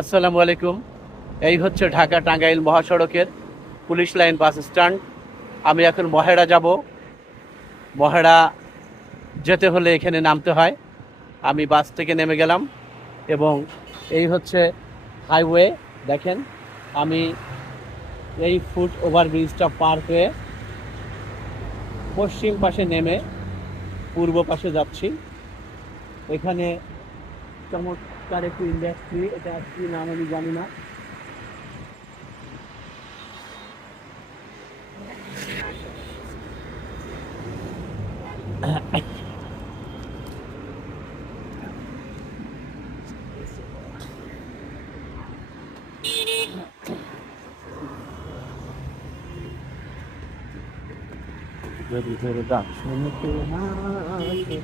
আসসালামু আলাইকুম। এই হচ্ছে ঢাকা টাঙ্গাইল মহাসড়কের পুলিশ লাইন বাস স্ট্যান্ড। আমি এখন মহেড়া যাব। মহেড়া যেতে হলে এখানে নামতে হয়। আমি বাস থেকে নেমে গেলাম এবং এই হচ্ছে হাইওয়ে, দেখেন। আমি এই ফুট ওভারব্রিজটা পার হয়ে পশ্চিম পাশে নেমে পূর্ব পাশে যাচ্ছি। এখানে চমৎকার একটি ইন্ডাস্ট্রি এটা কি নাম আমি জানি না যদি ধরে ডাক শুনতে না আসে,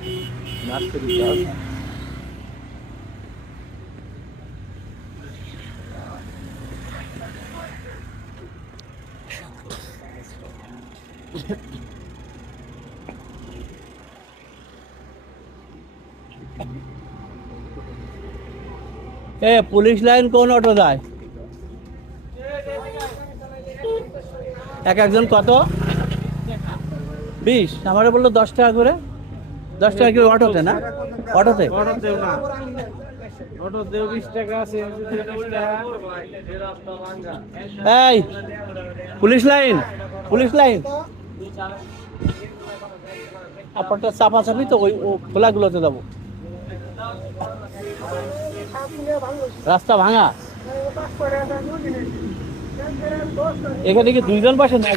নার্সারি গাছ। এ, পুলিশ লাইন কোন অটো যায়? এক একজন কত? বিশ। আমারে বলল দশ টাকা করে। দশ টাকা করে অটোতে না? অটোতে? Police line police line. আপনারটা চাপা চাপি তো ওই খোলাগুলোতে যাব। রাস্তা ভাঙা? এখানে কি দুইজন পাশে না